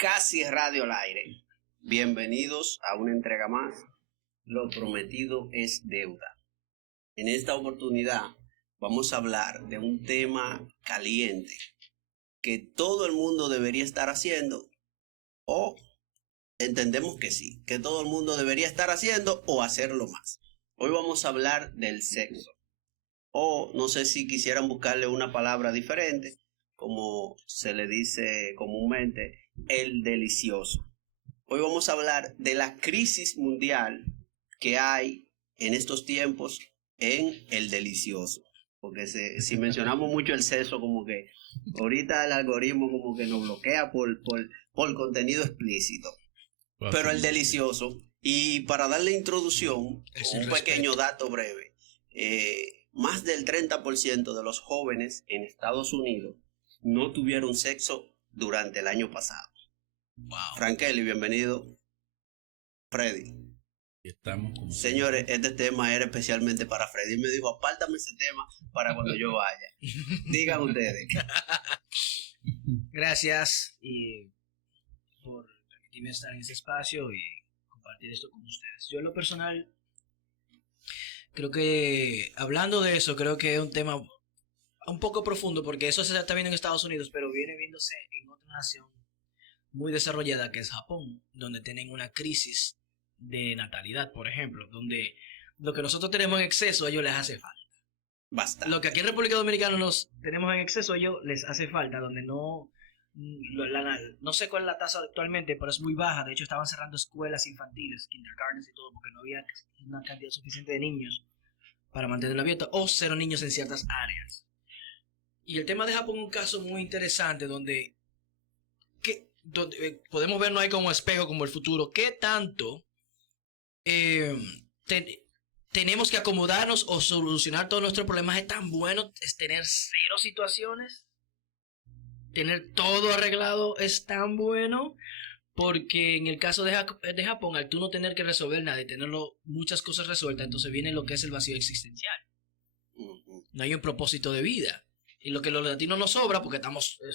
Casi Radio al Aire. Bienvenidos a una entrega más. Lo prometido es deuda. En esta oportunidad vamos a hablar de un tema caliente que todo el mundo debería estar haciendo, o entendemos que sí, que todo el mundo debería estar haciendo o hacerlo más. Hoy vamos a hablar del sexo, o no sé si quisieran buscarle una palabra diferente, como se le dice comúnmente, el delicioso. Hoy vamos a hablar de la crisis mundial que hay en estos tiempos en el delicioso. Porque si mencionamos mucho el sexo, como que ahorita el algoritmo como que nos bloquea por contenido explícito. Pero el delicioso, y para darle introducción, un pequeño dato breve, más del 30% de los jóvenes en Estados Unidos no tuvieron sexo durante el año pasado. Wow. Frankeli, bienvenido. Freddy. Estamos como señores, este tema era especialmente para Freddy. Me dijo, apártame ese tema para cuando yo vaya. Digan ustedes. Gracias por permitirme estar en este espacio y compartir esto con ustedes. Yo en lo personal, creo que hablando de eso, creo que es un tema un poco profundo, porque eso se está viendo en Estados Unidos, pero viene viéndose en otra nación muy desarrollada que es Japón, donde tienen una crisis de natalidad, por ejemplo, donde lo que nosotros tenemos en exceso a ellos les hace falta. Basta. Lo que aquí en República Dominicana nos tenemos en exceso a ellos les hace falta, donde no sé cuál es la tasa actualmente, pero es muy baja. De hecho estaban cerrando escuelas infantiles, kindergartens y todo, porque no había una cantidad suficiente de niños para mantenerlo abierto, o cero niños en ciertas áreas. Y el tema de Japón es un caso muy interesante donde podemos vernos ahí como espejo, como el futuro. ¿Qué tanto tenemos que acomodarnos o solucionar todos nuestros problemas? ¿Es tan bueno es tener cero situaciones? ¿Tener todo arreglado es tan bueno? Porque en el caso de Japón, al tú no tener que resolver nada y tenerlo muchas cosas resueltas, entonces viene lo que es el vacío existencial. No hay un propósito de vida. Y lo que los latinos nos sobra, porque estamos o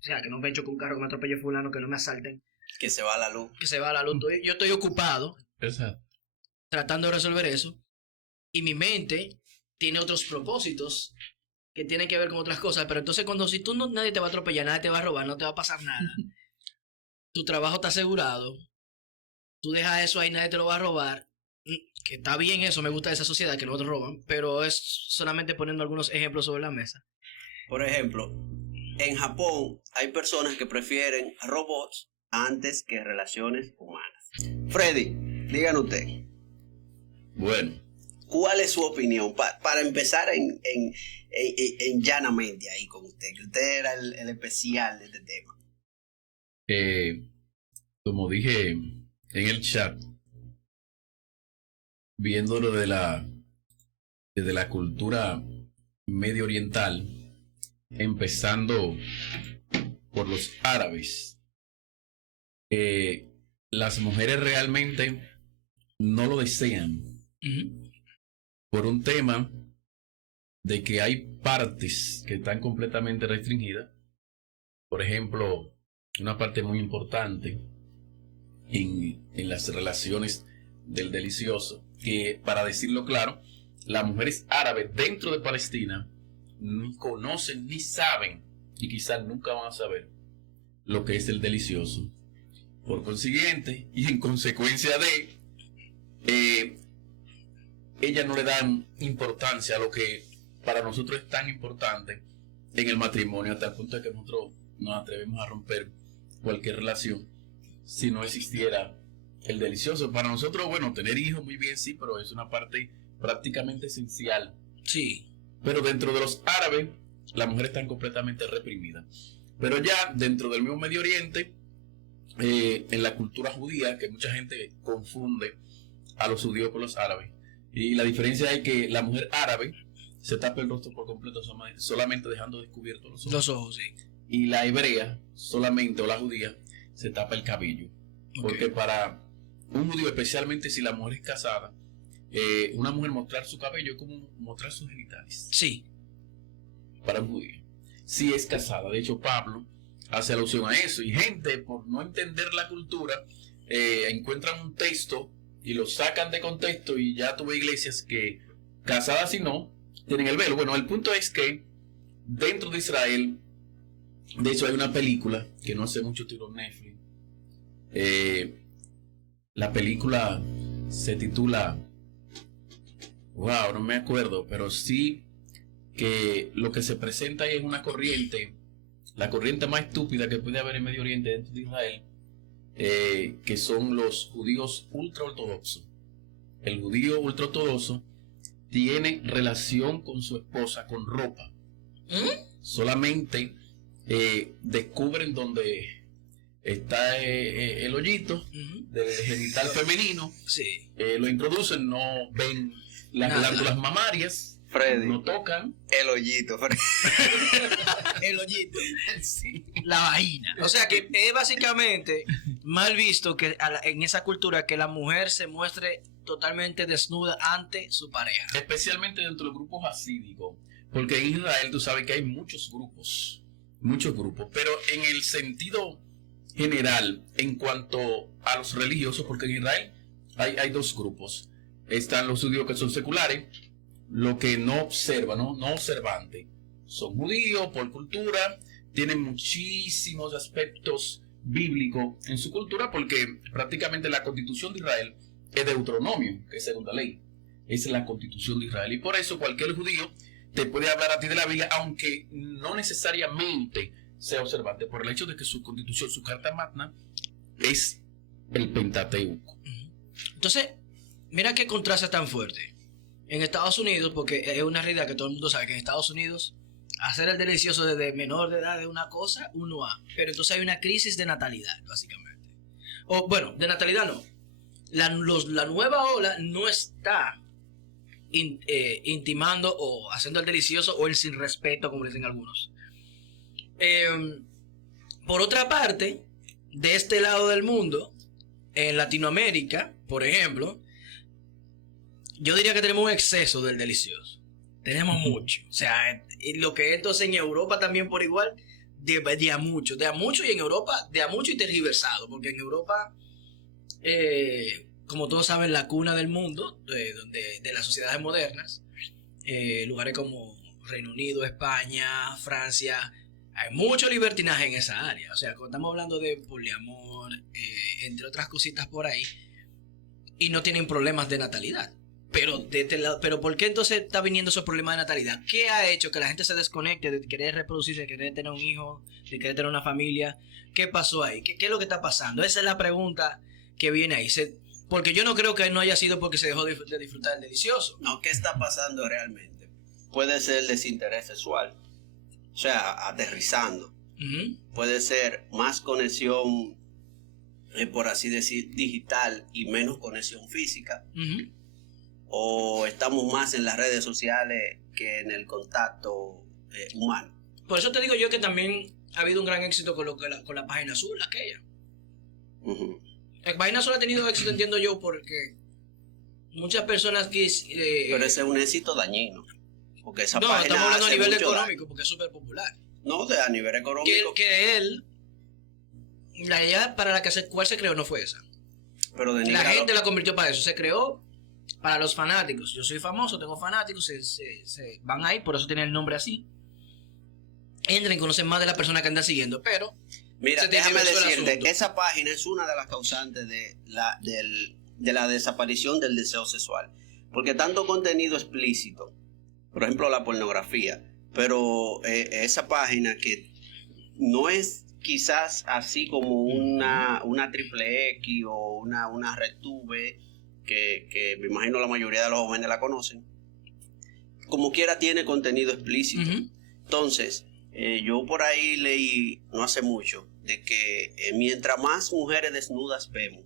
sea, que no me echo con un carro, que me atropelle fulano, que no me asalten. Que se va la luz. Yo estoy ocupado. Exacto. Tratando de resolver eso. Y mi mente tiene otros propósitos que tienen que ver con otras cosas. Pero entonces si nadie te va a atropellar, nadie te va a robar, no te va a pasar nada. Tu trabajo está asegurado. Tú dejas eso ahí, nadie te lo va a robar. Que está bien eso, me gusta esa sociedad que no te roban, pero es solamente poniendo algunos ejemplos sobre la mesa. Por ejemplo, en Japón hay personas que prefieren robots antes que relaciones humanas. Freddy, díganos usted. Bueno. ¿Cuál es su opinión? Para empezar en llanamente ahí con usted, que usted era el especial de este tema. Como dije en el chat, viéndolo desde la cultura medio oriental, empezando por los árabes, las mujeres realmente no lo desean. Uh-huh. Por un tema de que hay partes que están completamente restringidas. Por ejemplo, una parte muy importante en las relaciones del delicioso, que, para decirlo claro, las mujeres árabes dentro de Palestina ni conocen ni saben, y quizás nunca van a saber lo que es el delicioso. Por consiguiente, y en consecuencia de ellas no le dan importancia a lo que para nosotros es tan importante en el matrimonio, hasta el punto de que nosotros nos atrevemos a romper cualquier relación si no existiera el delicioso. Para nosotros, bueno, tener hijos muy bien, sí, pero es una parte prácticamente esencial. Sí. Pero dentro de los árabes, las mujeres están completamente reprimidas. Pero ya dentro del mismo Medio Oriente, en la cultura judía, que mucha gente confunde a los judíos con los árabes, y la diferencia es que la mujer árabe se tapa el rostro por completo, solamente dejando descubiertos los ojos. Los ojos, sí. Y la hebrea solamente, o la judía, se tapa el cabello. Okay. Porque para un judío, especialmente si la mujer es casada, una mujer mostrar su cabello es como mostrar sus genitales. Sí. Para un judío. Si es casada. De hecho, Pablo hace alusión a eso. Y gente, por no entender la cultura, encuentran un texto y lo sacan de contexto, y ya tuve iglesias que, casadas y no, tienen el velo. Bueno, el punto es que dentro de Israel, de hecho hay una película que no hace mucho tiró Netflix. La película se titula, wow, no me acuerdo, pero sí que lo que se presenta ahí es una corriente, la corriente más estúpida que puede haber en Medio Oriente dentro de Israel, que son los judíos ultraortodoxos. El judío ultraortodoxo tiene relación con su esposa con ropa. Solamente descubren donde está el hoyito del genital femenino. Sí. Lo introducen, no ven las glándulas mamarias. Freddy, no tocan. El hoyito, Freddy. El hoyito. Sí. La vagina. O sea que es básicamente mal visto que en esa cultura que la mujer se muestre totalmente desnuda ante su pareja. Especialmente dentro de los grupos hasídicos. Porque en Israel tú sabes que hay muchos grupos. Pero en el sentido general, en cuanto a los religiosos, porque en Israel hay dos grupos. Están los judíos que son seculares, lo que no observan, no observantes. Son judíos por cultura, tienen muchísimos aspectos bíblicos en su cultura, porque prácticamente la constitución de Israel es Deuteronomio, que es segunda ley. Esa es la constitución de Israel. Y por eso cualquier judío te puede hablar a ti de la Biblia, aunque no necesariamente sea observante, por el hecho de que su constitución, su carta magna, es el Pentateuco. Entonces, mira qué contraste tan fuerte. En Estados Unidos, porque es una realidad que todo el mundo sabe que en Estados Unidos hacer el delicioso desde menor de edad es una cosa, uno a. Pero entonces hay una crisis de natalidad, básicamente. O bueno, de natalidad no. La nueva ola no está intimando o haciendo el delicioso o el sin respeto, como dicen algunos. Por otra parte, de este lado del mundo, en Latinoamérica, por ejemplo, yo diría que tenemos un exceso del delicioso. Tenemos mucho. O sea, lo que es entonces en Europa también por igual, de a mucho y en Europa, de a mucho y tergiversado, porque en Europa, como todos saben, la cuna del mundo, de las sociedades modernas, lugares como Reino Unido, España, Francia, hay mucho libertinaje en esa área. O sea, cuando estamos hablando de poliamor, entre otras cositas por ahí, y no tienen problemas de natalidad. Pero ¿por qué entonces está viniendo esos problemas de natalidad? ¿Qué ha hecho que la gente se desconecte de querer reproducirse, de querer tener un hijo, de querer tener una familia? ¿Qué pasó ahí? ¿Qué es lo que está pasando? Esa es la pregunta que viene ahí. Porque yo no creo que no haya sido porque se dejó de disfrutar del delicioso. No, ¿qué está pasando realmente? Puede ser desinterés sexual. O sea, aterrizando. Puede ser más conexión, por así decir, digital y menos conexión física. O estamos más en las redes sociales que en el contacto humano. Por eso te digo yo que también ha habido un gran éxito con la página azul, aquella. La página azul ha tenido éxito, entiendo yo, porque muchas personas pero ese es un éxito dañino. Porque esa no, página estamos hablando a nivel económico, daño. porque es súper popular. No, a nivel económico. Que él, la idea para la cual se creó no fue esa. Pero la gente la convirtió para eso. Se creó para los fanáticos. Yo soy famoso, tengo fanáticos, se van ahí, por eso tiene el nombre así. Entren y conocen más de la persona que anda siguiendo, pero... Mira, déjame decirte que esa página es una de las causantes de la desaparición del deseo sexual. Porque tanto contenido explícito, por ejemplo la pornografía, pero esa página que no es quizás así como una triple X o una RedTube, que me imagino la mayoría de los jóvenes la conocen, como quiera tiene contenido explícito. Entonces, yo por ahí leí no hace mucho de que mientras más mujeres desnudas vemos,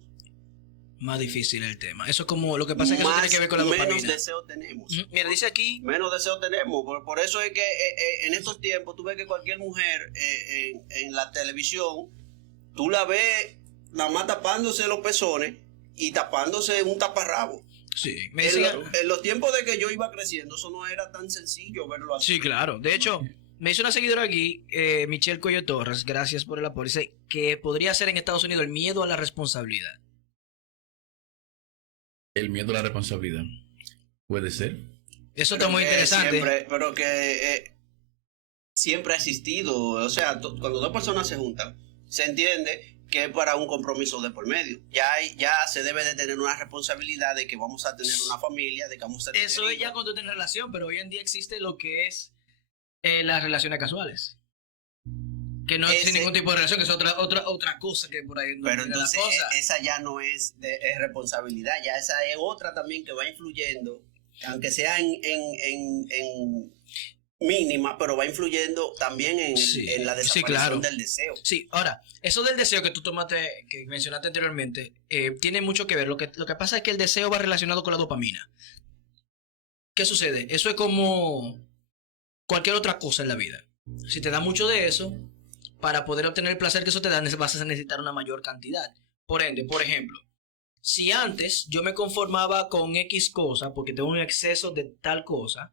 más difícil el tema. Eso es como lo que pasa es que eso tiene que ver con la dopamina. Menos deseo tenemos. Mira, dice aquí. Menos deseo tenemos. Por eso es que en estos tiempos tú ves que cualquier mujer en la televisión, tú la ves nada más tapándose los pezones y tapándose un taparrabo. Sí. En los tiempos de que yo iba creciendo, eso no era tan sencillo verlo así. Sí, claro. De hecho, Me hizo una seguidora aquí, Michelle Coyo Torres, gracias por el apoyo. Dice que podría ser en Estados Unidos el miedo a la responsabilidad. El miedo a la responsabilidad. Puede ser. Eso está muy interesante. Pero que siempre ha existido. O sea, cuando dos personas se juntan, se entiende que es para un compromiso de por medio. Ya se debe de tener una responsabilidad de que vamos a tener una familia, de que vamos a tener eso es ya cuando tienes relación, pero hoy en día existe lo que es las relaciones casuales. Que no tiene ningún tipo de relación, que es otra cosa que por ahí no. Pero entonces esa ya no es responsabilidad, ya esa es otra también que va influyendo, aunque sea en mínima, pero va influyendo también en la desaparición del deseo. Sí, ahora, eso del deseo que tú tomaste, que mencionaste anteriormente, tiene mucho que ver. Lo que pasa es que el deseo va relacionado con la dopamina. ¿Qué sucede? Eso es como cualquier otra cosa en la vida. Si te da mucho de eso, para poder obtener el placer que eso te da, vas a necesitar una mayor cantidad. Por ende, por ejemplo, si antes yo me conformaba con X cosa porque tengo un exceso de tal cosa,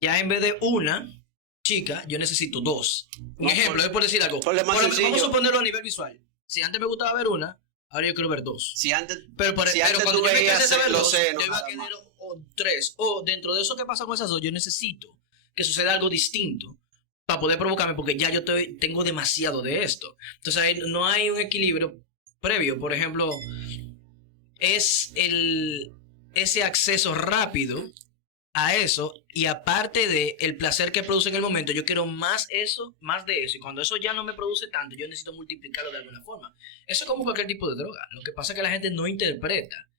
ya en vez de una chica, yo necesito dos. Un ejemplo, es por decir algo. Vamos a suponerlo a nivel visual. Si antes me gustaba ver una, ahora yo quiero ver dos. Si antes, pero cuando yo me empecé a ver dos, yo iba a querer tres. O dentro de eso que pasa con esas dos, yo necesito que suceda algo distinto para poder provocarme, porque ya yo tengo demasiado de esto. Entonces ahí no hay un equilibrio previo. Por ejemplo, es ese acceso rápido a eso, y aparte de el placer que produce en el momento, yo quiero más de eso, y cuando eso ya no me produce tanto, yo necesito multiplicarlo de alguna forma. Eso es como cualquier tipo de droga. Lo que pasa es que la gente no interpreta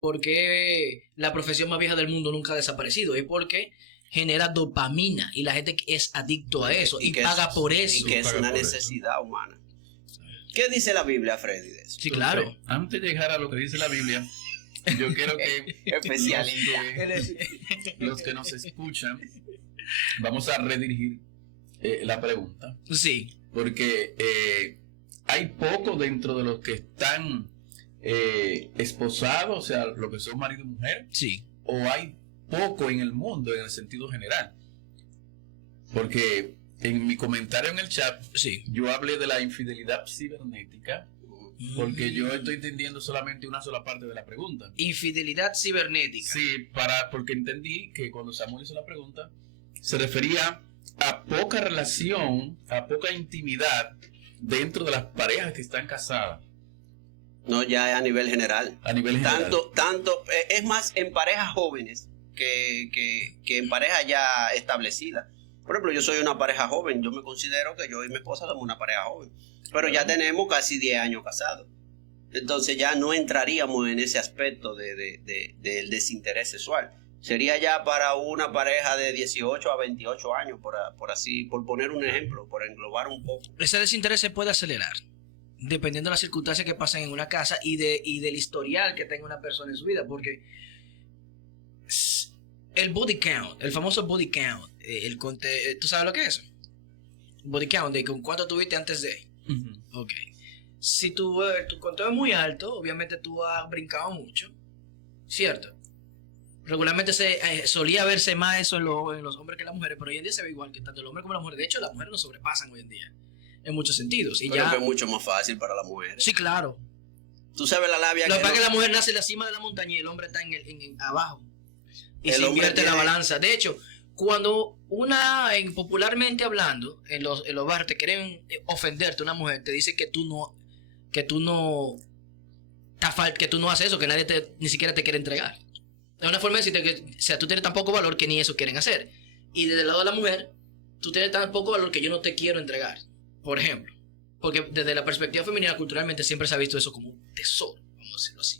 por qué la profesión más vieja del mundo nunca ha desaparecido. Es porque genera dopamina y la gente es adicto a eso y paga por eso. Y que es una necesidad humana. ¿Qué dice la Biblia, Freddy, de eso? Sí, claro. Entonces, antes de llegar a lo que dice la Biblia, yo quiero que los que nos escuchan, vamos a redirigir la pregunta. Sí. Porque hay poco dentro de los que están esposados, o sea, lo que son marido y mujer. Sí. O hay poco en el mundo en el sentido general. Porque en mi comentario en el chat, sí, yo hablé de la infidelidad cibernética. Porque yo estoy entendiendo solamente una sola parte de la pregunta. Infidelidad cibernética. Sí, porque entendí que cuando Samuel hizo la pregunta, se refería a poca relación, a poca intimidad dentro de las parejas que están casadas. No, ya es a nivel general. A nivel general. Tanto, es más en parejas jóvenes que en parejas ya establecidas. Por ejemplo, yo soy una pareja joven, yo me considero que yo y mi esposa somos una pareja joven. Pero ya tenemos casi 10 años casados. Entonces ya no entraríamos en ese aspecto del desinterés sexual. Sería ya para una pareja de 18 a 28 años, por poner un ejemplo, por englobar un poco. Ese desinterés se puede acelerar, dependiendo de las circunstancias que pasen en una casa y del historial que tenga una persona en su vida. Porque el body count, el famoso body count, ¿tú sabes lo que es? Body count, de con cuánto tuviste antes de... Ok. Si tu conteo es muy alto, obviamente tú has brincado mucho, ¿cierto? Regularmente solía verse más eso en los hombres que en las mujeres, pero hoy en día se ve igual que tanto el hombre como la mujer. De hecho, las mujeres nos sobrepasan hoy en día, en muchos sentidos. Y pero ya es mucho más fácil para las mujeres. Sí, sí, claro. Tú sabes la labia Lo que pasa es que la mujer nace en la cima de la montaña y el hombre está abajo. Y se invierte la balanza. De hecho, cuando popularmente hablando, en los barrios te quieren ofenderte, una mujer te dice que tú no haces eso, que nadie ni siquiera te quiere entregar. Es una forma de decirte que, o sea, tú tienes tan poco valor que ni eso quieren hacer. Y desde el lado de la mujer, tú tienes tan poco valor que yo no te quiero entregar, por ejemplo. Porque desde la perspectiva femenina, culturalmente siempre se ha visto eso como un tesoro, vamos a decirlo así.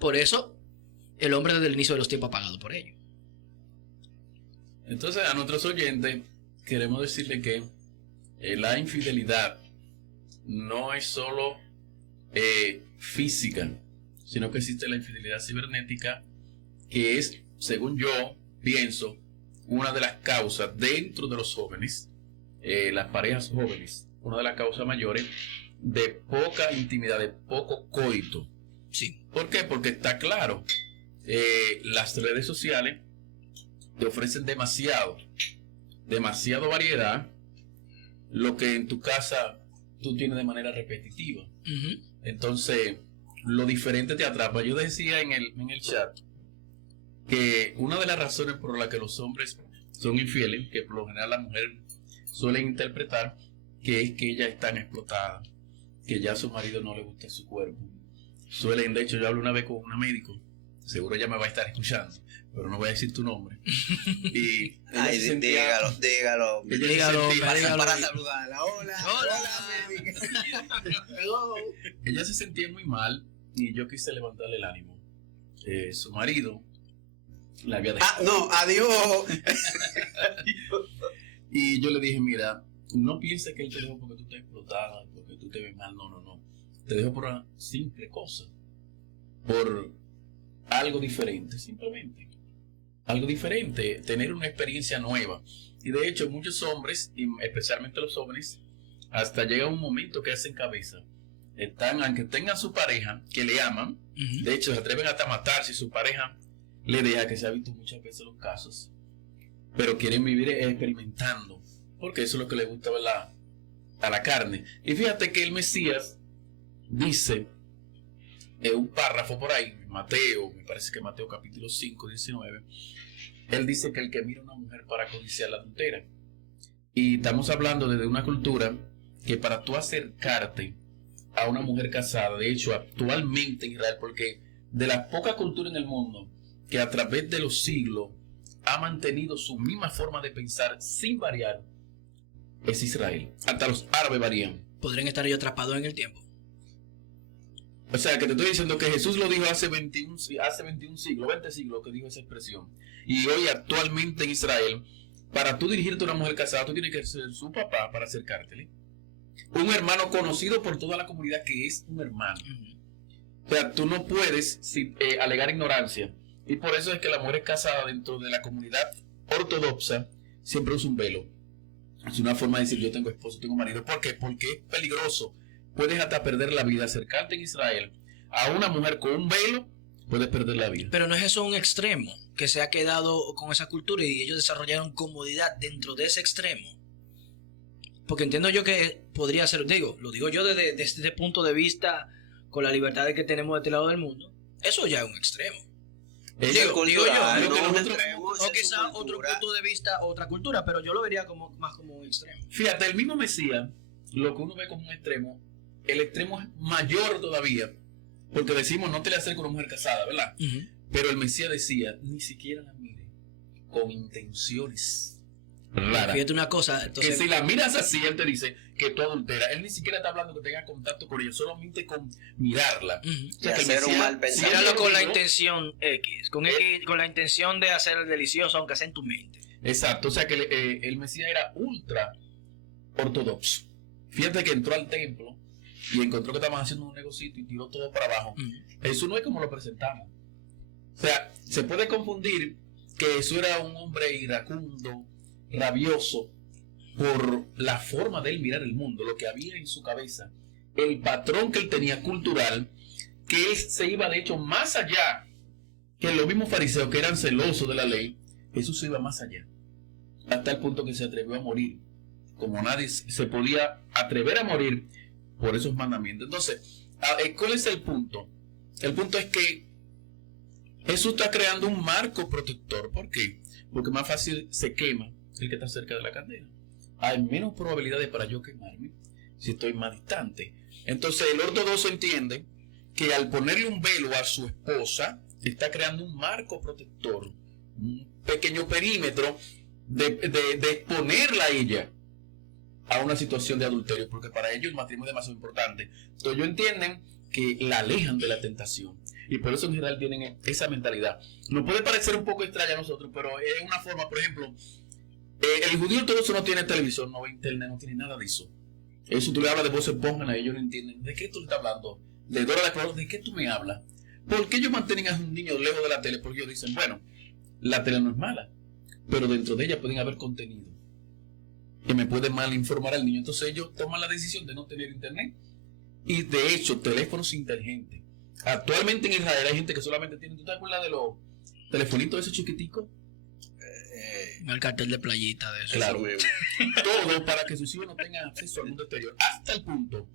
Por eso, el hombre desde el inicio de los tiempos ha pagado por ello. Entonces, a nuestros oyentes queremos decirle que la infidelidad no es solo física, sino que existe la infidelidad cibernética, que es, según yo pienso, una de las causas dentro de los jóvenes, las parejas jóvenes, una de las causas mayores de poca intimidad, de poco coito. Sí. ¿Por qué? Porque está claro, las redes sociales te ofrecen demasiado demasiada variedad lo que en tu casa tú tienes de manera repetitiva. Entonces, lo diferente te atrapa. Yo decía en el chat que una de las razones por las que los hombres son infieles, que por lo general las mujeres suelen interpretar, que es que ellas están explotadas, que ya a su marido no le gusta su cuerpo. Suelen, de hecho, yo hablé una vez con una médico, seguro ella me va a estar escuchando, pero no voy a decir tu nombre. Y ay, dígalo. Para saludarla. Hola, médica. Ella se sentía muy mal y yo quise levantarle el ánimo. Su marido la había dejado. No, adiós. Y yo le dije, mira, no pienses que él te dejó porque tú estás explotada, porque tú te ves mal, no. Te dejo por una simple cosa, por algo diferente, simplemente. Algo diferente, tener una experiencia nueva. Y de hecho, muchos hombres, y especialmente los jóvenes, hasta llega un momento que hacen cabeza. Aunque tengan su pareja, que le aman, de hecho, se atreven hasta a matar si su pareja le deja, que se ha visto muchas veces los casos, pero quieren vivir experimentando, porque eso es lo que le gusta, ¿verdad?, a la carne. Y fíjate que el Mesías dice un párrafo por ahí, Mateo, me parece que Mateo capítulo 5, 19, él dice que el que mira a una mujer para codiciar la adultera. Y estamos hablando desde una cultura que para tú acercarte a una mujer casada, de hecho actualmente en Israel, porque de la poca cultura en el mundo que a través de los siglos ha mantenido su misma forma de pensar sin variar, es Israel. Hasta los árabes varían. Podrían estar ellos atrapados en el tiempo. O sea, que te estoy diciendo que Jesús lo dijo hace 21 siglos, 20 siglos que dijo esa expresión. Y hoy actualmente en Israel, para tú dirigirte a una mujer casada, tú tienes que ser su papá para acercártele. Un hermano conocido por toda la comunidad que es un hermano. O sea, tú no puedes alegar ignorancia. Y por eso es que la mujer casada dentro de la comunidad ortodoxa siempre usa un velo. Es una forma de decir, yo tengo esposo, tengo marido. ¿Por qué? Porque es peligroso. Puedes hasta perder la vida. Acercarte en Israel a una mujer con un velo, puedes perder la vida. Pero no es eso un extremo, que se ha quedado con esa cultura y ellos desarrollaron comodidad dentro de ese extremo. Porque entiendo yo que podría ser, lo digo yo desde este punto de vista, con la libertad que tenemos de este lado del mundo, eso ya es un extremo. Digo yo, o quizá otro punto de vista, otra cultura, pero yo lo vería más como un extremo. Fíjate, el mismo Mesías, lo que uno ve como un extremo, el extremo es mayor todavía, porque decimos no te le acerques a una mujer casada, ¿verdad? Pero el Mesías decía, ni siquiera la mire con intenciones raras. Fíjate una cosa, entonces, que si la miras así, él te dice que tú adulteras. Él ni siquiera está hablando que tenga contacto con ella, solamente con mirarla. O sea, que hacer un mal pensamiento. Míralo con la intención X, con la intención de hacer el delicioso, aunque sea en tu mente. Exacto, o sea que el Mesías era ultra ortodoxo. Fíjate que entró al templo y encontró que estaban haciendo un negocito y tiró todo para abajo. Eso no es como lo presentamos. O sea, se puede confundir que eso era un hombre iracundo, rabioso, por la forma de él mirar el mundo, lo que había en su cabeza, el patrón que él tenía cultural, que él se iba de hecho más allá que los mismos fariseos que eran celosos de la ley. Jesús se iba más allá, hasta el punto que se atrevió a morir, como nadie se podía atrever a morir por esos mandamientos. Entonces, ¿cuál es el punto? El punto es que Jesús está creando un marco protector. ¿Por qué? Porque más fácil se quema el que está cerca de la candela. Hay menos probabilidades para yo quemarme si estoy más distante. Entonces el ortodoxo entiende que al ponerle un velo a su esposa, está creando un marco protector, un pequeño perímetro de exponerla a ella a una situación de adulterio, porque para ellos el matrimonio es demasiado importante. Entonces ellos entienden que la alejan de la tentación, y por eso en general tienen esa mentalidad. Nos puede parecer un poco extraña a nosotros, pero es una forma. Por ejemplo, el judío ortodoxo no tiene televisión, no ve internet, no tiene nada de eso. Eso tú le hablas de Bob Esponja, ellos no entienden. ¿De qué tú le estás hablando? De Dora la Exploradora, ¿de qué tú me hablas? ¿Por qué ellos mantienen a un niño lejos de la tele? Porque ellos dicen, bueno, la tele no es mala, pero dentro de ella pueden haber contenido que me puede mal informar al niño. Entonces ellos toman la decisión de no tener internet. Y de hecho, teléfonos inteligentes. Actualmente en Israel hay gente que solamente tiene, ¿tú te acuerdas de los telefonitos esos chiquiticos? El cartel de playita de eso. Claro, todo para que sus hijos no tengan acceso al mundo exterior. Hasta el punto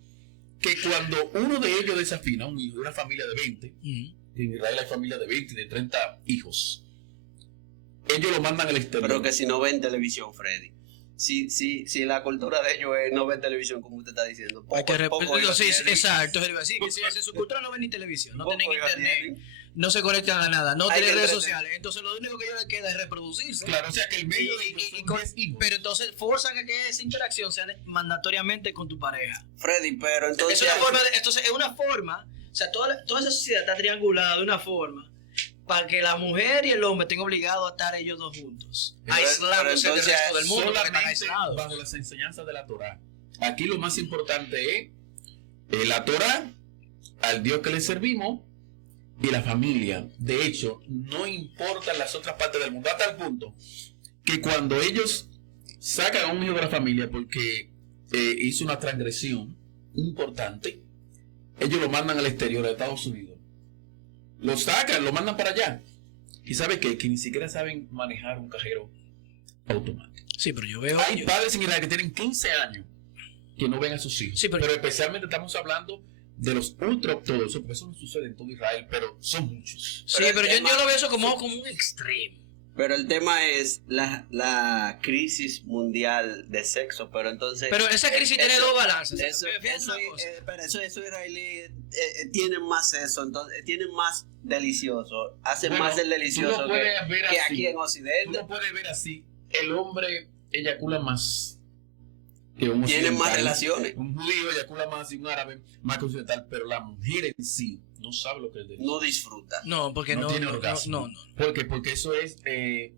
que cuando uno de ellos desafina, un hijo de una familia de 20, en Israel hay familias de 20 y de 30 hijos, ellos lo mandan al exterior. Pero que si no ven televisión, Freddy. Si la cultura de ellos es no ver televisión, como usted está diciendo. Exacto. Sí, que si su cultura no ven ni televisión, no tienen internet, no se conectan a nada, no tienen redes sociales. Entonces lo único que a ellos les queda es reproducirse. Claro, o sea que el medio pero entonces forzan a que esa interacción sea mandatoriamente con tu pareja. Freddy, pero entonces... Es una forma, o sea, toda esa sociedad está triangulada de una forma para que la mujer y el hombre estén obligados a estar ellos dos juntos, aislándose del resto del mundo, solamente bajo las enseñanzas de la Torá. Aquí lo más importante es la Torá, al Dios que le servimos y la familia. De hecho, no importan las otras partes del mundo, hasta el punto que cuando ellos sacan a un hijo de la familia porque hizo una transgresión importante, ellos lo mandan al exterior, a Estados Unidos. Lo sacan, lo mandan para allá. ¿Y sabe qué? Que ni siquiera saben manejar un cajero automático. Sí, pero yo veo... Hay padres en Israel que tienen 15 años que no ven a sus hijos. Sí, pero especialmente estamos hablando de los ultraortodoxos, porque eso no sucede en todo Israel, pero son muchos. Sí, pero yo lo veo eso como un extremo. Pero el tema es la crisis mundial de sexo, pero entonces... Pero esa crisis tiene dos balances. Esos israelíes tienen más eso, entonces tienen más delicioso, hacen más el delicioso que aquí en Occidente. Tú lo puedes ver así, el hombre eyacula más que un occidental. Tienen más relaciones. Un judío eyacula más y un árabe más que un occidental, pero la mujer en sí no sabe lo que es delicioso. No disfruta. No, porque no tiene orgasmo. No. Porque eso es,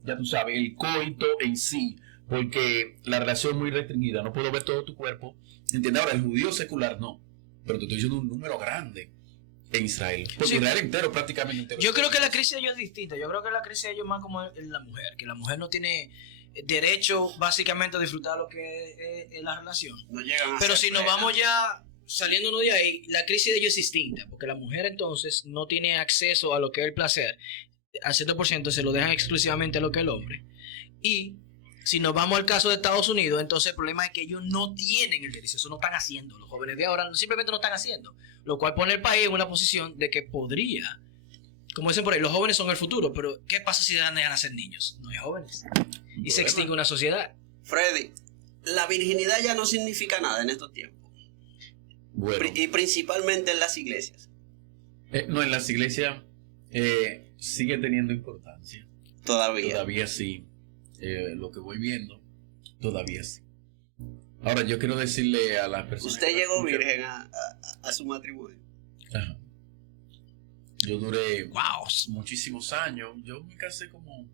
ya tú sabes, el coito en sí. Porque la relación es muy restringida. No puedo ver todo tu cuerpo. ¿Entiendes? Ahora, el judío secular no. Pero te estoy diciendo un número grande en Israel. Porque Israel entero, prácticamente entero. Yo creo que la crisis de ellos es distinta. Yo creo que la crisis de ellos es más como en la mujer. Que la mujer no tiene derecho, básicamente, a disfrutar lo que es la relación. No llegan a Pero ser si nos plena. vamos ya... Saliéndonos de ahí, la crisis de ellos es distinta, porque la mujer entonces no tiene acceso a lo que es el placer, al 100% se lo dejan exclusivamente a lo que es el hombre. Y si nos vamos al caso de Estados Unidos, entonces el problema es que ellos no tienen el derecho, eso no están haciendo, los jóvenes de ahora simplemente no están haciendo, lo cual pone el país en una posición de que podría, como dicen por ahí, los jóvenes son el futuro, pero ¿qué pasa si dejan a ser niños? No hay jóvenes. Y se extingue una sociedad. Freddy, la virginidad ya no significa nada en estos tiempos. Bueno. Y principalmente en las iglesias. No, en las iglesias sigue teniendo importancia. Todavía sí. Lo que voy viendo, todavía sí. Ahora, yo quiero decirle a las personas... ¿Usted llegó virgen a su matrimonio? Ajá. Yo duré, muchísimos años. Yo me casé como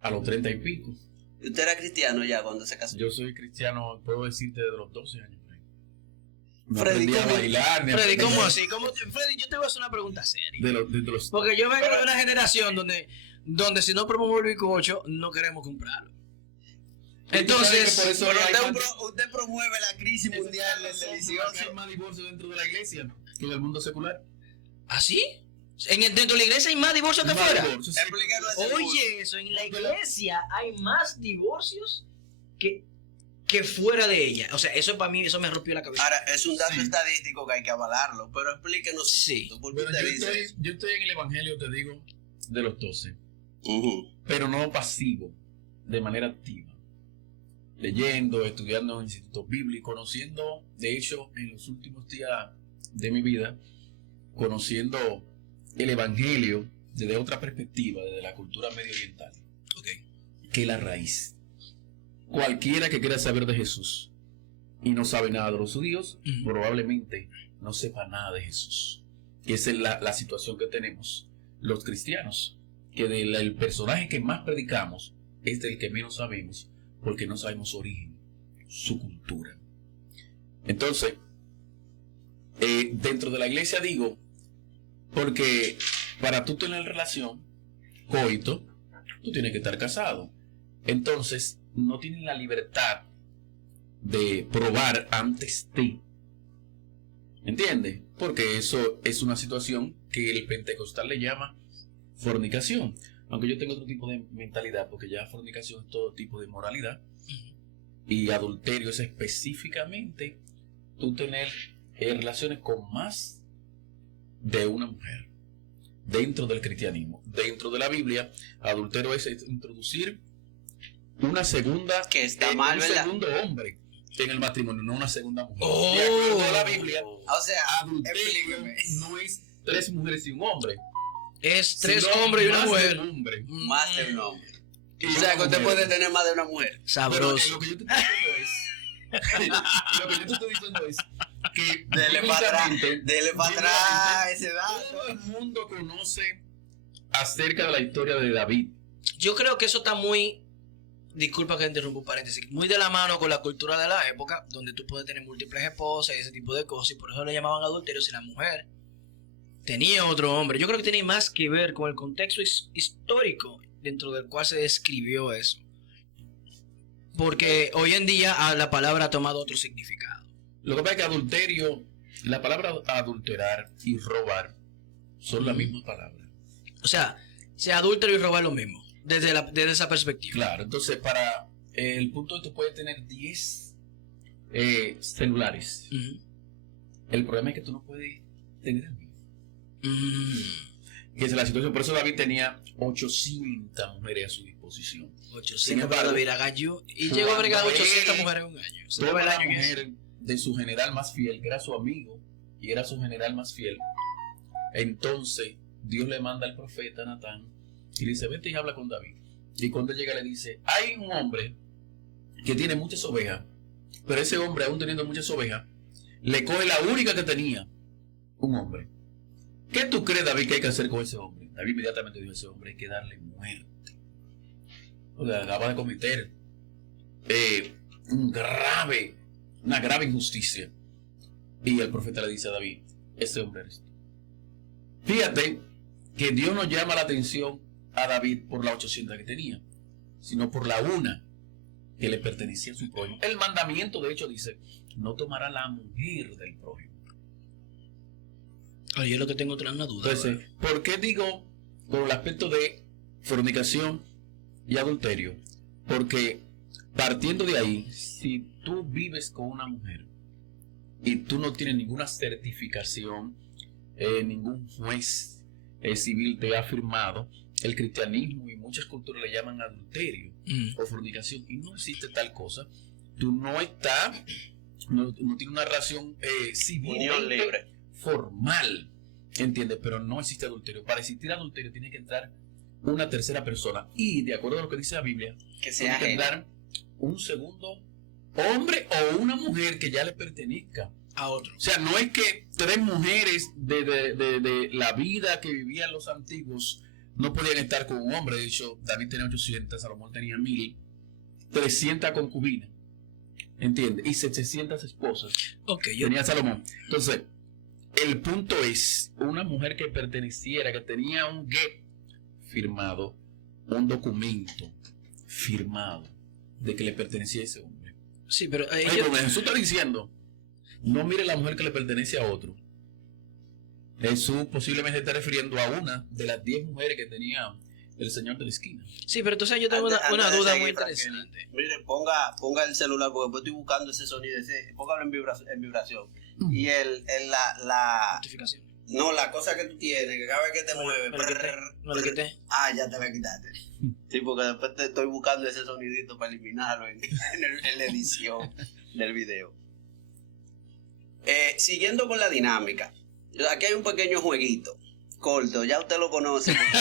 a los 30 y pico. ¿Usted era cristiano ya cuando se casó? Yo soy cristiano, puedo decirte, desde los 12 años. No Freddy, aprendí a bailar. Freddy, ¿cómo así? Freddy, yo te voy a hacer una pregunta seria. De los... Porque yo vengo de una generación donde si no promovemos el bizcocho, no queremos comprarlo. Entonces, por eso usted promueve la crisis mundial del delicioso. Hay más divorcio dentro de la iglesia que en el mundo secular. ¿Ah, sí? Dentro de la iglesia hay más divorcios que afuera. Sí. Oye, eso, en la iglesia hay más divorcios que fuera de ella. O sea, eso para mí, eso me rompió la cabeza. Ahora, es un dato estadístico que hay que avalarlo, pero explíquenos. Sí. Bueno, yo estoy en el evangelio, te digo, de los 12. Pero no pasivo, de manera activa. Leyendo, estudiando en institutos bíblicos, conociendo, de hecho, en los últimos días de mi vida, conociendo el evangelio desde otra perspectiva, desde la cultura medio oriental. Que es la raíz. Cualquiera que quiera saber de Jesús y no sabe nada de los judíos, probablemente no sepa nada de Jesús. Que esa es la situación que tenemos los cristianos, que del personaje que más predicamos es del que menos sabemos, porque no sabemos su origen, su cultura. Entonces, dentro de la iglesia digo, porque para tú tener relación, coito, tú tienes que estar casado. Entonces, no tienen la libertad de probar antes de. ¿Entiendes? Porque eso es una situación que el pentecostal le llama fornicación. Aunque yo tengo otro tipo de mentalidad, porque ya fornicación es todo tipo de moralidad, y adulterio es específicamente tú tener relaciones con más de una mujer dentro del cristianismo. Dentro de la Biblia, adulterio es introducir una segunda, que está mal, un ¿verdad? segundo hombre en el matrimonio, no una segunda mujer. Oh. De acuerdo a la Biblia, O sea, adulterio explíqueme. no es 3 mujeres y un hombre, Es 3 sino hombres y una más de mujer. un hombre. Más de un hombre. Y O sea, que una usted mujer. puede tener más de una mujer. Pero Sabroso. lo que yo te estoy diciendo es lo que yo te estoy diciendo es que Dele para atrás, bíblicamente, dele para atrás ese dato. todo el mundo conoce acerca de la historia de David. Yo creo que eso está muy, disculpa que interrumpa un paréntesis, muy de la mano con la cultura de la época, donde tú puedes tener múltiples esposas y ese tipo de cosas, y por eso le llamaban adulterio si la mujer tenía otro hombre. Yo creo que tiene más que ver con el contexto histórico dentro del cual se describió eso. Porque hoy en día la palabra ha tomado otro significado. Lo que pasa es que adulterio, la palabra adulterar y robar son la misma palabra. O sea, adúltero y robar lo mismo, desde esa perspectiva. Claro, entonces para el punto de tú puedes tener 10 celulares. Ujú. El problema es que tú no puedes tener el mismo. Mm. Que es la situación. Por eso David tenía 800 mujeres a su disposición. 800 Sin embargo, para David Agalló y llegó a bregar 800 mujeres en un año. Se Toda lleva el la año en eso. mujer de su general más fiel, que era su amigo y era su general más fiel. Entonces Dios le manda al profeta Natán y le dice: vete y habla con David. Y cuando él llega le dice: hay un hombre que tiene muchas ovejas, pero ese hombre, aún teniendo muchas ovejas, le coge la única que tenía, un hombre. ¿Qué tú crees, David, que hay que hacer con ese hombre? David inmediatamente dijo: ese hombre hay que darle muerte. O sea, acaba de cometer una grave injusticia. Y el profeta le dice a David: ese hombre eres tú. Fíjate que Dios no llama la atención a David por la 800 que tenía, sino por la una que le pertenecía a su prójimo. El mandamiento, de hecho, dice: no tomará la mujer del prójimo. Oye, yo lo que tengo otra una duda. Entonces, ¿por qué digo con el aspecto de fornicación y adulterio? Porque partiendo de ahí, si tú vives con una mujer y tú no tienes ninguna certificación, ningún juez civil te ha firmado, el cristianismo y muchas culturas le llaman adulterio o fornicación, y no existe tal cosa. Tú no estás, no tienes una relación civil, Unión libre. formal, ¿entiendes? Pero no existe adulterio. Para existir adulterio tiene que entrar una tercera persona, y de acuerdo a lo que dice la Biblia, Que sea tiene que ajeno. entrar un segundo hombre o una mujer que ya le pertenezca A otro. o sea, no es que 3 mujeres de la vida que vivían los antiguos no podían estar con un hombre. De hecho, David tenía 800, Salomón tenía 1000, 300 concubinas, ¿entiendes? Y 700 esposas Ok, yo. tenía Salomón. Entonces, el punto es, una mujer que perteneciera, que tenía un get firmado, un documento firmado de que le pertenecía a ese hombre. Sí, pero Oye, pero Jesús está diciendo: no mire la mujer que le pertenece a otro. Jesús posiblemente está refiriendo a una de las 10 mujeres que tenía el señor de la esquina. sí, pero entonces yo tengo Antes una de duda seguir, muy Franklin, interesante. Mire, ponga el celular porque después estoy buscando ese sonido, póngalo en vibración. Y la Notificación. no, la cosa que tú tienes, que cada vez que te mueves, No le quité. ya te la quitaste. Sí, porque después te estoy buscando ese sonidito para eliminarlo en la edición del video. Siguiendo con la dinámica, aquí hay un pequeño jueguito corto, ya usted lo conoce, porque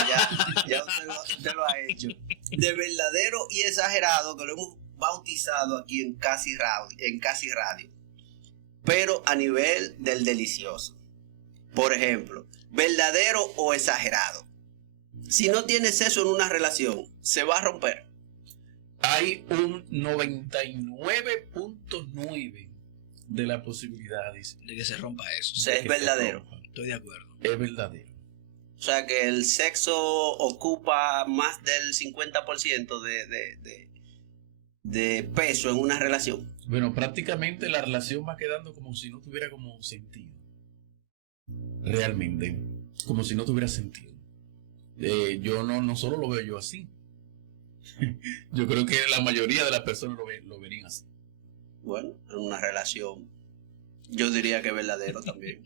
ya usted lo ha hecho, de verdadero y exagerado, que lo hemos bautizado aquí en Casi Radio, pero a nivel del delicioso. Por ejemplo, verdadero o exagerado. Si no tienes eso en una relación, se va a romper. Hay un 99.9 de las posibilidades De que se rompa eso. O sea, es que se verdadero. rompa. Estoy de acuerdo. Es verdadero. O sea que el sexo ocupa más del 50% de peso en una relación. Bueno, prácticamente la relación va quedando como si no tuviera como sentido. Realmente, como si no tuviera sentido. yo no solo lo veo yo así. Yo creo que la mayoría de las personas lo verían así. Bueno, en una relación, yo diría que verdadero también.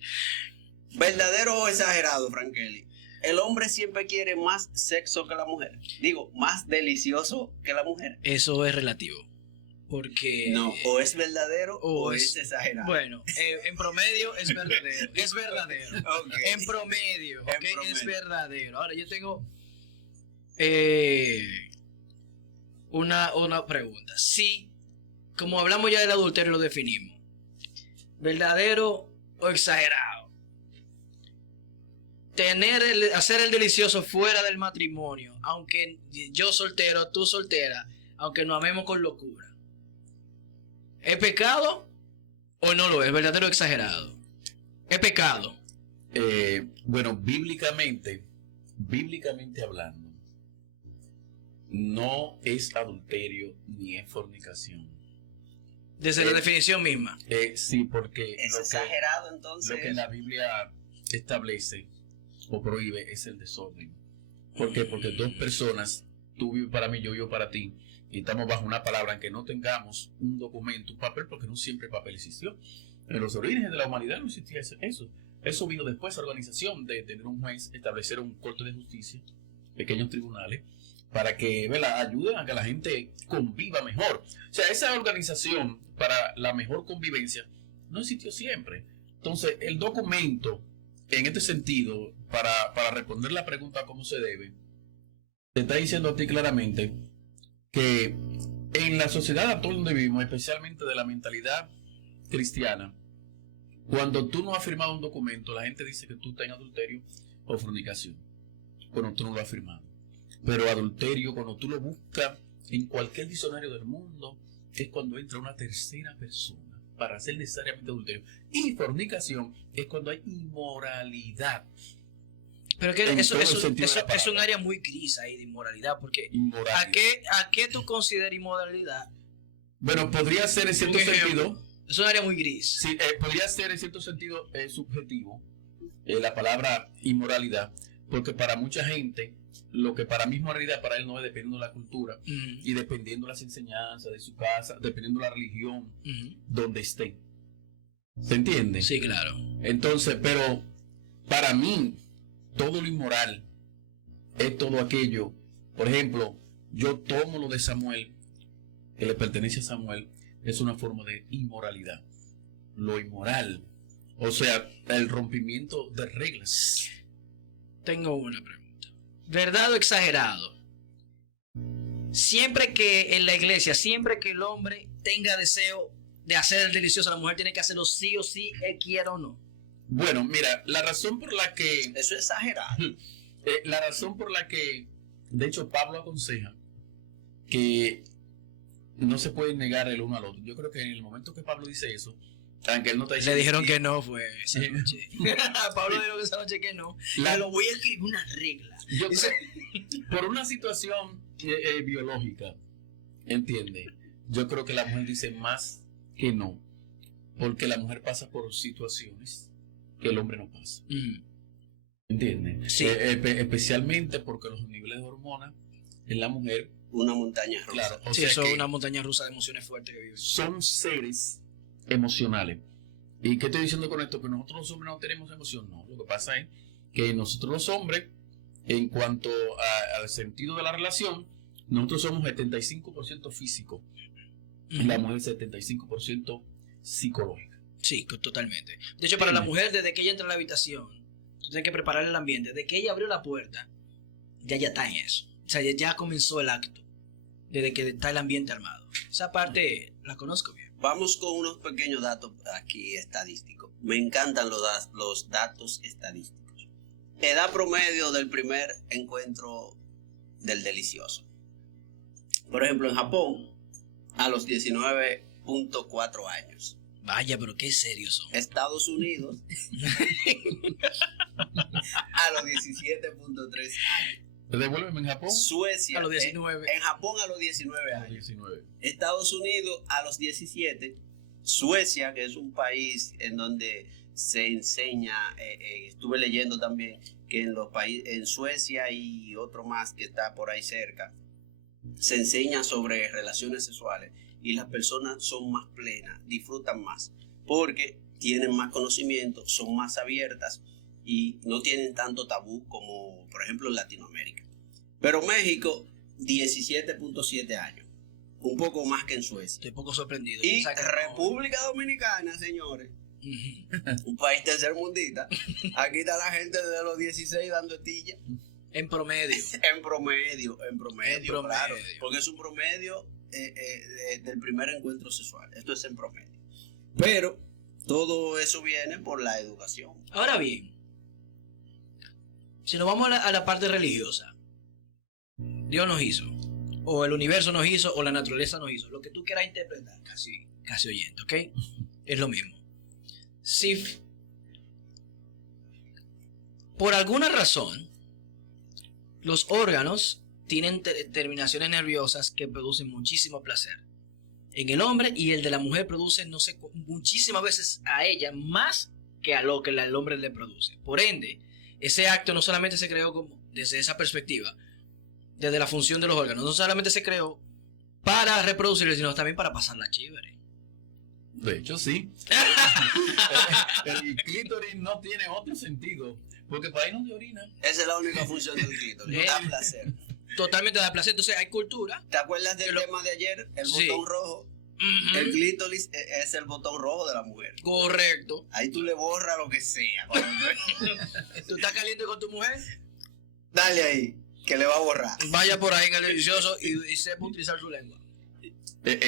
¿Verdadero o exagerado, Frankeli? El hombre siempre quiere más sexo que la mujer. Digo, más delicioso que la mujer. Eso es relativo. Porque... No, o es verdadero o es exagerado. Bueno, en promedio es verdadero. Es verdadero. Okay. En promedio, es verdadero. Ahora, yo tengo una pregunta. Sí, como hablamos ya del adulterio, lo definimos. ¿Verdadero o exagerado? Hacer el delicioso fuera del matrimonio, aunque yo soltero, tú soltera, aunque nos amemos con locura, ¿es pecado o no lo es? ¿Verdadero o exagerado? ¿Es pecado? Bueno, bíblicamente hablando, no es adulterio ni es fornicación. Desde la definición misma. Sí, porque es exagerado, entonces. Lo que la Biblia establece o prohíbe es el desorden. ¿Por qué? Porque dos personas, tú vives para mí, yo vivo para ti, y estamos bajo una palabra en que no tengamos un documento, un papel, porque no siempre el papel existió. En los orígenes de la humanidad no existía eso. Eso vino después a la organización de tener un juez, establecer un corte de justicia, pequeños tribunales, para que ayuden a que la gente conviva mejor. O sea, esa organización para la mejor convivencia no existió siempre. Entonces, el documento, en este sentido, para responder la pregunta cómo se debe, te está diciendo a ti claramente que en la sociedad actual donde vivimos, especialmente de la mentalidad cristiana, cuando tú no has firmado un documento, la gente dice que tú estás en adulterio o fornicación. Bueno, tú no lo has firmado. Pero adulterio, cuando tú lo buscas en cualquier diccionario del mundo, es cuando entra una tercera persona para hacer necesariamente adulterio. Y fornicación es cuando hay inmoralidad. Pero que eso es un área muy gris ahí de inmoralidad, porque ¿a qué tú consideras inmoralidad? Bueno, podría ser en cierto sentido. Es un área muy gris. Sí, podría ser en cierto sentido subjetivo la palabra inmoralidad, porque para mucha gente, lo que para mí es moralidad, para él no es, dependiendo de la cultura y dependiendo de las enseñanzas de su casa, dependiendo de la religión donde esté. ¿Se entiende? Sí, claro. Entonces, pero para mí, todo lo inmoral es todo aquello. Por ejemplo, yo tomo lo de Samuel, que le pertenece a Samuel, es una forma de inmoralidad. Lo inmoral, o sea, el rompimiento de reglas. Tengo una pregunta. ¿Verdad o exagerado? Siempre que en la iglesia, siempre que el hombre tenga deseo de hacer el delicioso, la mujer tiene que hacerlo sí o sí, quiera o no. Bueno, mira, la razón por la que... Eso es exagerado. La razón por la que, de hecho, Pablo aconseja que no se puede negar el uno al otro. Yo creo que en el momento que Pablo dice eso, aunque él no está diciendo... Le dijeron que no, fue esa noche. Pablo dijo que esa noche que no. Me lo voy a escribir una regla. Yo creo, por una situación biológica, ¿entiende? Yo creo que la mujer dice más que no. Porque la mujer pasa por situaciones que el hombre no pasa. ¿Entiendes? Sí. Especialmente porque los niveles de hormonas en la mujer... Una montaña rusa. Claro, sí, eso es una montaña rusa de emociones fuertes que viven. Son seres emocionales. ¿Y qué estoy diciendo con esto? Que nosotros los hombres no tenemos emoción. No, lo que pasa es que nosotros los hombres, en cuanto al sentido de la relación, nosotros somos 75% físico y la mujer 75% psicológica. Sí, totalmente. De hecho, para la mujer, desde que ella entra a la habitación, tú tienes que preparar el ambiente. Desde que ella abrió la puerta, ya está en eso. O sea, ya comenzó el acto. Desde que está el ambiente armado. Esa parte la conozco bien. Vamos con unos pequeños datos aquí estadísticos. Me encantan los datos estadísticos. Edad promedio del primer encuentro del delicioso. Por ejemplo, en Japón, a los 19.4 años. Vaya, pero qué serios son. Estados Unidos, a los 17.3 años. Devuélveme en Japón. Suecia a los 19. En Japón a los 19 años. 19. Estados Unidos a los 17. Suecia, que es un país en donde se enseña, estuve leyendo también que en los países, en Suecia y otro más que está por ahí cerca, se enseña sobre relaciones sexuales y las personas son más plenas, disfrutan más, porque tienen más conocimiento, son más abiertas y no tienen tanto tabú como, por ejemplo, en Latinoamérica. Pero México, 17.7 años, un poco más que en Suecia. Estoy poco sorprendido. Y República Dominicana, señores, un país tercermundista, aquí está la gente de los 16 dando estilla. En promedio. En promedio, claro, porque es un promedio del primer encuentro sexual. Esto es en promedio. Pero todo eso viene por la educación. Ahora bien, si nos vamos a la parte religiosa, Dios nos hizo, o el universo nos hizo, o la naturaleza nos hizo, lo que tú quieras interpretar, casi oyente, ¿ok? Es lo mismo. Si por alguna razón los órganos tienen terminaciones nerviosas que producen muchísimo placer en el hombre, y el de la mujer produce, no sé, muchísimas veces a ella más que a lo que el hombre le produce. Por ende, ese acto no solamente se creó como, desde esa perspectiva, desde la función de los órganos, no solamente se creó para reproducirse, sino también para pasarla chévere. De hecho, sí. El clítoris no tiene otro sentido, porque para ahí no se orina. Esa es la única función del clítoris, da placer. Totalmente da placer. Entonces hay cultura. ¿Te acuerdas del tema de ayer? El botón rojo. El clítoris es el botón rojo de la mujer. Correcto. Ahí tú le borras lo que sea. ¿Tú estás caliente con tu mujer? Dale ahí, que le va a borrar. Vaya por ahí en el delicioso y sepa utilizar su lengua.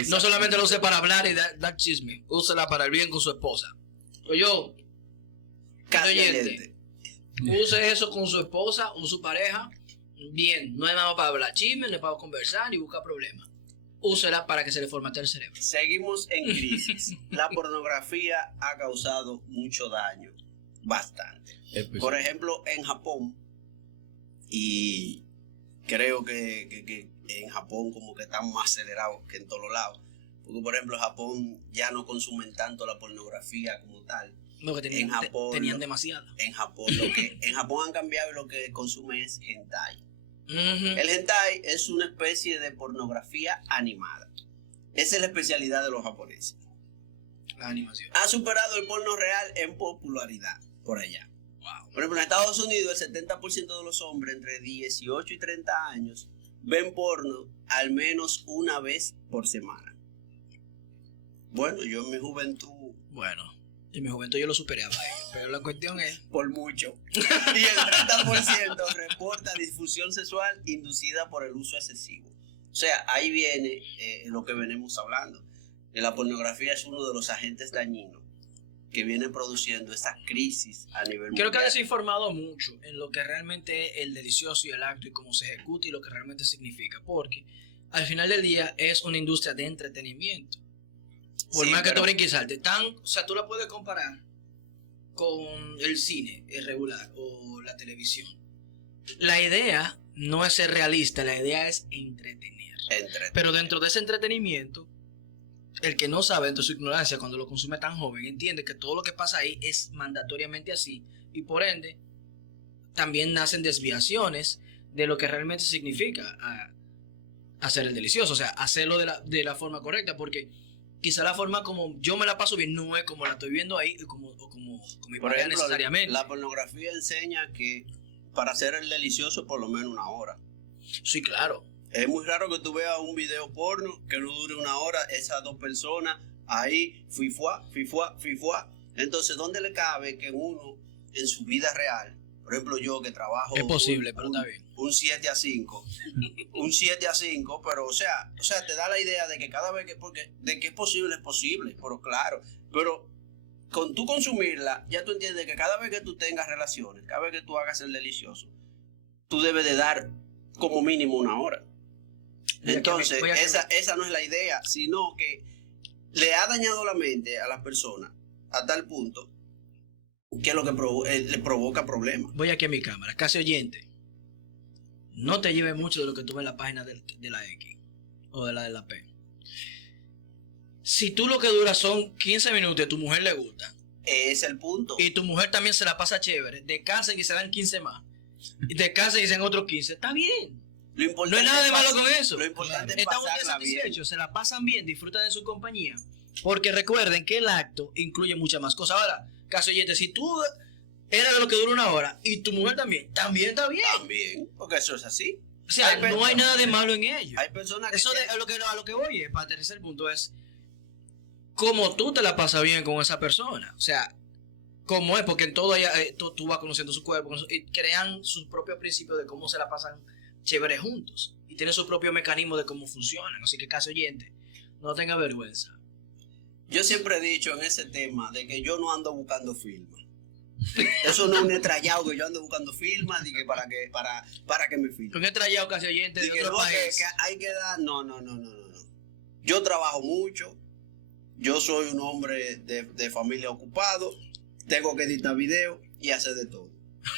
No solamente lo use para hablar y dar chisme, úsela para el bien con su esposa. O yo, oyente, use eso con su esposa o su pareja. Bien, no es nada para hablar chisme, no es para conversar ni buscar problemas. Úsela para que se le formatee el cerebro. Seguimos en crisis. La pornografía ha causado mucho daño, bastante. Por ejemplo, en Japón, y creo que en Japón como que están más acelerados que en todos lados, porque por ejemplo en Japón ya no consumen tanto la pornografía como tal. No, que tenían demasiada. En Japón han cambiado y lo que consumen es hentai. El hentai es una especie de pornografía animada. Esa es la especialidad de los japoneses. La animación. Ha superado el porno real en popularidad por allá. Wow. Por ejemplo, en Estados Unidos el 70% de los hombres entre 18 y 30 años ven porno al menos una vez por semana. Bueno, yo en mi juventud... En mi juventud yo lo superaba, pero la cuestión es... Por mucho. Y el 30% reporta disfunción sexual inducida por el uso excesivo. O sea, ahí viene lo que venimos hablando. Que la pornografía es uno de los agentes dañinos que viene produciendo esta crisis a nivel mundial. Creo que ha desinformado mucho en lo que realmente es el delicioso y el acto y cómo se ejecuta y lo que realmente significa. Porque al final del día es una industria de entretenimiento. Por más que tú brinques y saltes, o sea, tú la puedes comparar con el cine regular o la televisión. La idea no es ser realista, la idea es entretener. Pero dentro de ese entretenimiento, el que no sabe, dentro de su ignorancia, cuando lo consume tan joven, entiende que todo lo que pasa ahí es mandatoriamente así. Y por ende, también nacen desviaciones de lo que realmente significa hacer el delicioso. O sea, hacerlo de la forma correcta, porque... quizá la forma como yo me la paso bien no es como la estoy viendo ahí o como mi pareja necesariamente. La pornografía enseña que para hacer el delicioso por lo menos 1 hora. Sí, claro. Es muy raro que tú veas un video porno que no dure 1 hora, esas dos personas ahí, fifuá. Entonces, ¿dónde le cabe que uno en su vida real, por ejemplo yo que trabajo... Es posible, pero está bien. Un 7 a 5, pero o sea, te da la idea de que cada vez de que es posible, pero claro, pero con tú consumirla, ya tú entiendes que cada vez que tú tengas relaciones, cada vez que tú hagas el delicioso, tú debes de dar como mínimo 1 hora. Entonces, esa no es la idea, sino que le ha dañado la mente a las personas a tal punto que es lo que le provoca problemas. Voy aquí a mi cámara, casi oyente. No te lleves mucho de lo que tú ves en la página de la X o de la P. Si tú lo que dura son 15 minutos y a tu mujer le gusta, Es el punto. Y tu mujer también se la pasa chévere. Descansen y se dan 15 más. Y descansen y se dan otros 15. Está bien. Lo importante no hay nada de malo con eso. Lo importante es están pasarla satisfechos, bien. se la pasan bien, disfrutan de su compañía. Porque recuerden que el acto incluye muchas más cosas. Ahora, caso oyente, si tú eres de lo que dura una hora y tu mujer también está bien. También, porque eso es así. O sea, Hay no hay nada de malo en ello. Hay personas que... Eso a lo que voy, para aterrizar el punto, es cómo tú te la pasas bien con esa persona. O sea, cómo es, porque en todo tú vas conociendo su cuerpo y crean sus propios principios de cómo se la pasan chévere juntos. Y tienen su propio mecanismo de cómo funcionan. Así que, caso oyente, no tenga vergüenza. Yo siempre he dicho en ese tema de que yo no ando buscando firmas. Eso no es un estrellado que yo ando buscando firmas y que para que me firmen. Con estrellado, caso oyente, de otro país. Que hay que dar... No. Yo trabajo mucho. Yo soy un hombre de familia ocupado. Tengo que editar video y hacer de todo.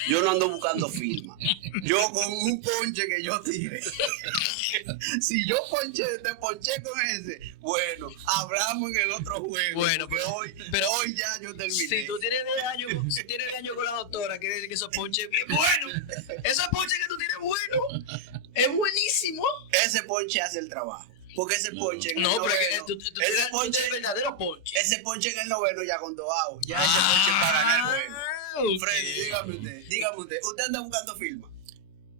Yo no ando buscando firma. Yo con un ponche que yo tire. Si yo te ponché con ese, bueno, hablamos en el otro juego. Bueno, pero hoy ya yo terminé. Si tú tienes 10 años con la doctora, quiere decir que esos ponches es bueno. Esos ponches que tú tienes bueno. Es buenísimo. Ese ponche hace el trabajo. Porque ese ponche en el noveno, pero tú tienes el ponche el verdadero ponche. Ese ponche en el noveno ya con doado. Ya ese ponche para en el juego. Okay. Freddy, dígame usted. ¿Usted anda buscando firma?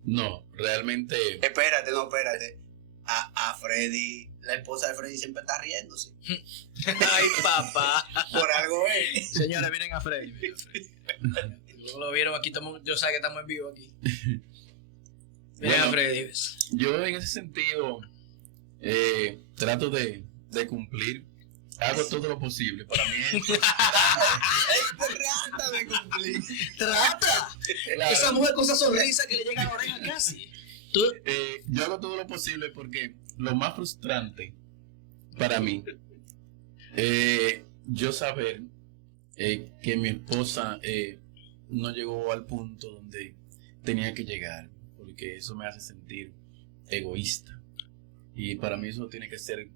No, realmente. Espérate. A Freddy, la esposa de Freddy siempre está riéndose. Ay, papá. Por algo es. Señores, miren a Freddy. No lo vieron aquí, yo sé que estamos en vivo aquí. Miren a Freddy. Yo en ese sentido trato de cumplir. Hago todo lo posible. Para mí Trata de cumplir. Trata. Claro. Esa mujer con esa sonrisa que le llega a la oreja casi. Yo hago todo lo posible porque lo más frustrante para mí yo saber que mi esposa no llegó al punto donde tenía que llegar, porque eso me hace sentir egoísta y para mí eso tiene que ser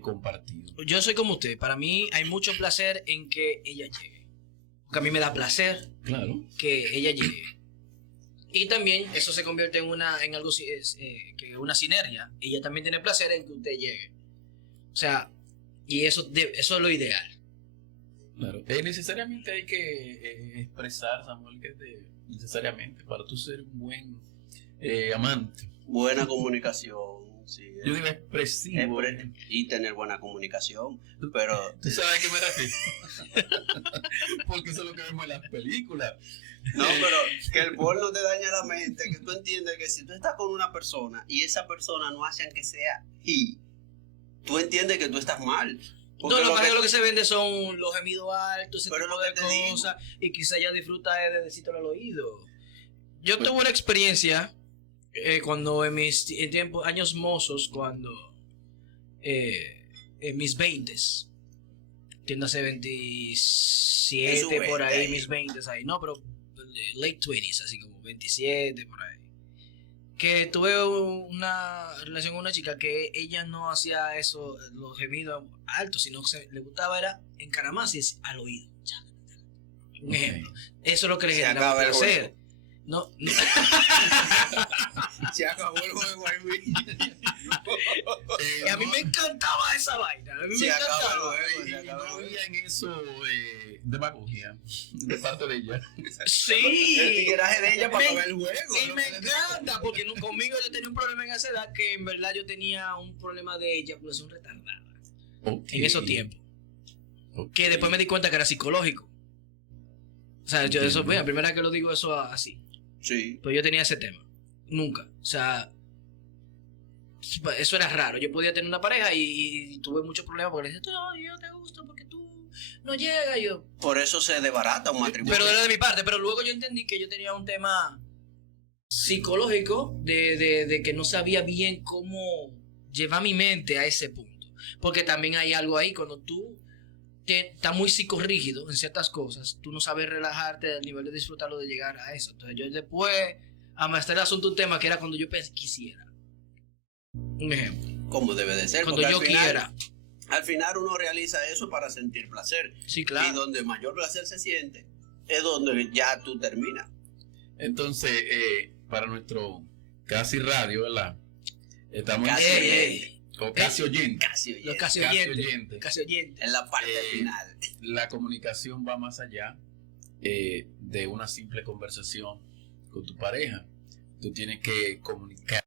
compartido. Yo soy como usted, para mí hay mucho placer en que ella llegue, porque a mí me da placer, claro, que ella llegue. Y también eso se convierte en algo que una sinergia. Ella también tiene placer en que usted llegue. O sea, y eso es lo ideal. Claro. Necesariamente hay que expresar, Samuel, que necesariamente para tú ser un buen amante. Buena comunicación. Sí, yo digo expresivo. Y tener buena comunicación. Pero... ¿Tú sabes a qué me refiero? Porque eso es lo que vemos en las películas. No, pero que el porno te daña la mente, que tú entiendes que si tú estás con una persona y esa persona no hace que sea y tú entiendes que tú estás mal. No, lo que se vende son los gemidos altos, pero lo que te cosas, y quizá ella disfruta de decírtelo al oído. Yo tuve una experiencia cuando en mis años mozos, cuando en mis 20s, tiéndase 27 por ahí, mis 20s ahí, no, pero late 20s, así como 27 por ahí, que tuve una relación con una chica que ella no hacía eso, los gemidos altos, sino que le gustaba era encaramarse al oído. Un ejemplo. Eso es lo que le generaba placer. No. Se acabó el juego ahí. A mí me encantaba esa vaina. A mí me encantaba. No había en eso demagogia de parte de ella. Sí. El tigueraje de ella para ver el juego. Y me encanta porque conmigo yo tenía un problema en esa edad que en verdad yo tenía un problema de eyaculación retardada. Okay. En esos tiempos. Que después me di cuenta que era psicológico. O sea, yo eso, la primera vez que lo digo eso así. Sí. Pues yo tenía ese tema. Nunca. O sea, eso era raro. Yo podía tener una pareja y tuve muchos problemas porque le decía, no, yo te gusto porque tú no llegas. Por eso se desbarata un matrimonio. Pero era de mi parte. Pero luego yo entendí que yo tenía un tema psicológico de que no sabía bien cómo llevar mi mente a ese punto. Porque también hay algo ahí. Cuando tú estás muy psicorrígido en ciertas cosas, tú no sabes relajarte al nivel de disfrutarlo, de llegar a eso. Entonces yo después amastré el asunto, un tema que era cuando yo quisiera. Un ejemplo. Como debe de ser. Cuando yo quiera. Al final uno realiza eso para sentir placer. Sí, claro. Y donde mayor placer se siente es donde ya tú terminas. Entonces, para nuestro casi radio, ¿verdad? Estamos Casi oyente. o casi oyente. Los casi oyentes. Casi oyentes. En la parte final. La comunicación va más allá de una simple conversación con tu pareja. Tú tienes que comunicar